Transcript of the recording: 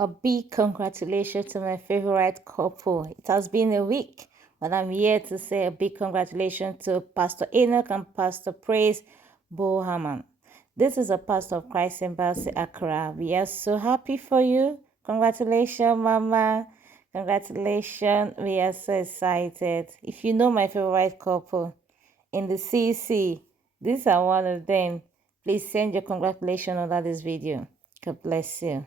A big congratulations to my favorite couple. It has been a week, but I'm here to say a big congratulations to Pastor Enoch and Pastor Praise Bohaman. This is a pastor of Christ Embassy Accra. We are so happy for you. Congratulations, Mama. Congratulations. We are so excited. If you know my favorite couple in the CC, these are one of them. Please send your congratulations under this video. God bless you.